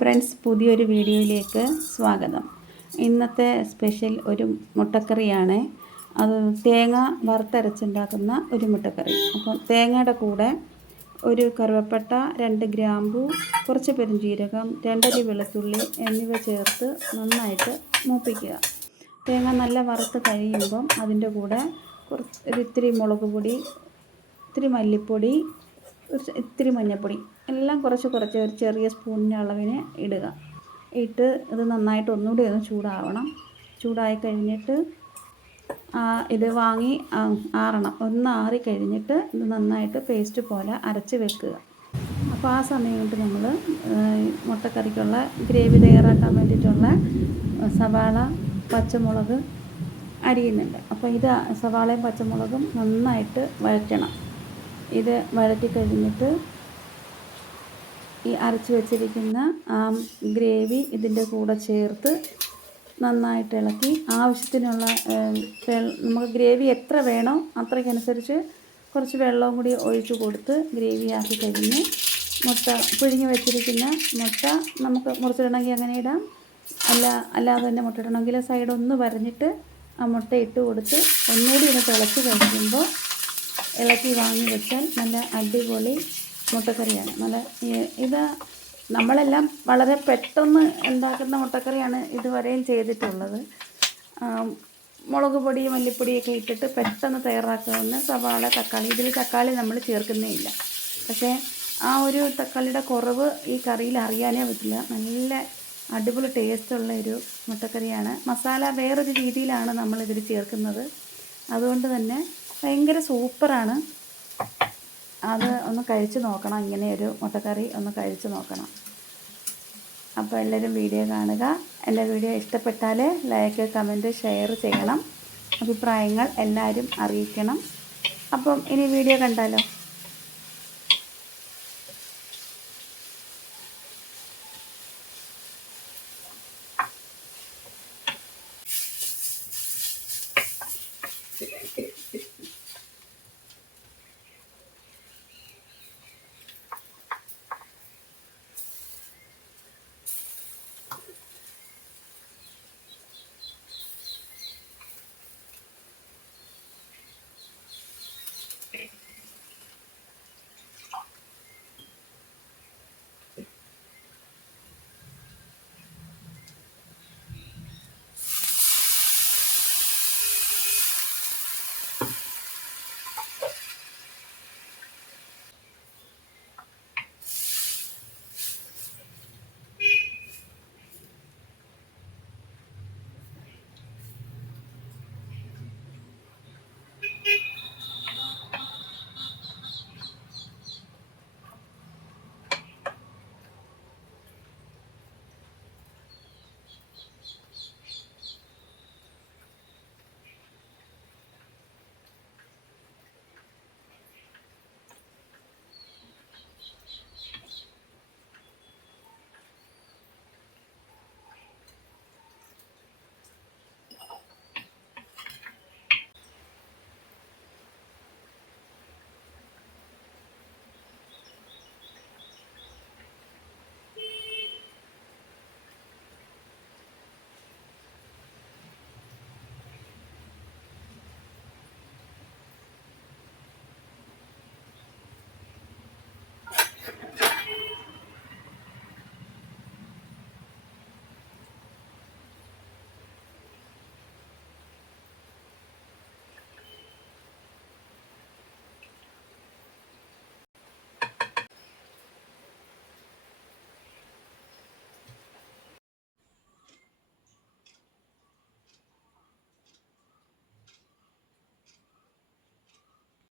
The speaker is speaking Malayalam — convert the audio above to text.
ഫ്രണ്ട്സ്, പുതിയൊരു വീഡിയോയിലേക്ക് സ്വാഗതം. ഇന്നത്തെ സ്പെഷ്യൽ ഒരു മുട്ടക്കറിയാണ്. അത് തേങ്ങ വറുത്തരച്ചുണ്ടാക്കുന്ന ഒരു മുട്ടക്കറി. അപ്പം തേങ്ങയുടെ കൂടെ ഒരു കറുവപ്പട്ട, 2 ഗ്രാമ്പു, കുറച്ച് പെരുംജീരകം, 2 അല്ലി വെളുത്തുള്ളി എന്നിവ ചേർത്ത് നന്നായിട്ട് മൂപ്പിക്കുക. തേങ്ങ നല്ല വറുത്ത് കഴിയുമ്പം അതിൻ്റെ കൂടെ ഇത്തിരി മുളക് പൊടി, ഇത്തിരി മല്ലിപ്പൊടി, ഇത്തിരി മഞ്ഞൾപ്പൊടി എല്ലാം കുറച്ച് ഒരു ചെറിയ സ്പൂണിൻ്റെ അളവിന് ഇടുക. ഇട്ട് ഇത് നന്നായിട്ട് ഒന്നുകൂടി ഒന്ന് ചൂടാവണം. ചൂടായി കഴിഞ്ഞിട്ട് ഇത് വാങ്ങി ആറണം. ഒന്ന് ആറി കഴിഞ്ഞിട്ട് ഇത് നന്നായിട്ട് പേസ്റ്റ് പോലെ അരച്ച് വെക്കുക. അപ്പോൾ ആ സമയം കൊണ്ട് നമ്മൾ മുട്ടക്കറിക്കുള്ള ഗ്രേവി തയ്യാറാക്കാൻ വേണ്ടിയിട്ടുള്ള സവാള, പച്ചമുളക് അരിയുന്നുണ്ട്. അപ്പോൾ ഇത് സവാളയും പച്ചമുളകും നന്നായിട്ട് വഴറ്റണം. ഇത് വഴറ്റി കഴിഞ്ഞിട്ട് ഈ അരച്ച് വെച്ചിരിക്കുന്ന ഗ്രേവി ഇതിൻ്റെ കൂടെ ചേർത്ത് നന്നായിട്ട് ഇളക്കി ആവശ്യത്തിനുള്ള നമുക്ക് ഗ്രേവി എത്ര വേണോ അത്രയ്ക്കനുസരിച്ച് കുറച്ച് വെള്ളവും കൂടി ഒഴിച്ച് കൊടുത്ത് ഗ്രേവി ആക്കി കഴിഞ്ഞ് മുട്ട പിഴിഞ്ഞ് വെച്ചിരിക്കുന്ന മുട്ട നമുക്ക് മുറിച്ചിടണമെങ്കിൽ അങ്ങനെ ഇടാം. അല്ലാതെ തന്നെ മുട്ട ഇടണമെങ്കിൽ സൈഡൊന്ന് വരഞ്ഞിട്ട് ആ മുട്ട ഇട്ട് കൊടുത്ത് ഒന്നുകൂടി ഒന്ന് തിളച്ച് കഴിയുമ്പോൾ ഇളക്കി വാങ്ങി വെച്ചാൽ നല്ല അടിപൊളി മുട്ടക്കറിയാണ്. ഇത് നമ്മളെല്ലാം വളരെ പെട്ടെന്ന് ഉണ്ടാക്കുന്ന മുട്ടക്കറിയാണ് ഇതുവരെയും ചെയ്തിട്ടുള്ളത്. മുളക് പൊടി, മല്ലിപ്പൊടിയൊക്കെ ഇട്ടിട്ട് പെട്ടെന്ന് തയ്യാറാക്കാവുന്ന സവാള, തക്കാളി, ഇതിൽ തക്കാളി നമ്മൾ ചേർക്കുന്നേ ഇല്ല. പക്ഷേ ആ ഒരു തക്കാളിയുടെ കുറവ് ഈ കറിയിൽ അറിയാനേ പറ്റില്ല. നല്ല അടിപൊളി ടേസ്റ്റുള്ള ഒരു മുട്ടക്കറിയാണ്. മസാല വേറൊരു രീതിയിലാണ് നമ്മളിതിൽ ചേർക്കുന്നത്. അതുകൊണ്ട് തന്നെ ഭയങ്കര സൂപ്പറാണ്. അത് ഒന്ന് കഴിച്ച് നോക്കണം. ഇങ്ങനെ ഒരു മുട്ടക്കറി ഒന്ന് കഴിച്ച് നോക്കണം. അപ്പോൾ എല്ലാവരും വീഡിയോ കാണുക. എൻ്റെ വീഡിയോ ഇഷ്ടപ്പെട്ടാൽ ലൈക്ക്, കമൻറ്റ്, ഷെയർ ചെയ്യണം. അഭിപ്രായങ്ങൾ എല്ലാവരും അറിയിക്കണം. അപ്പം ഇനി വീഡിയോ കണ്ടാലോ?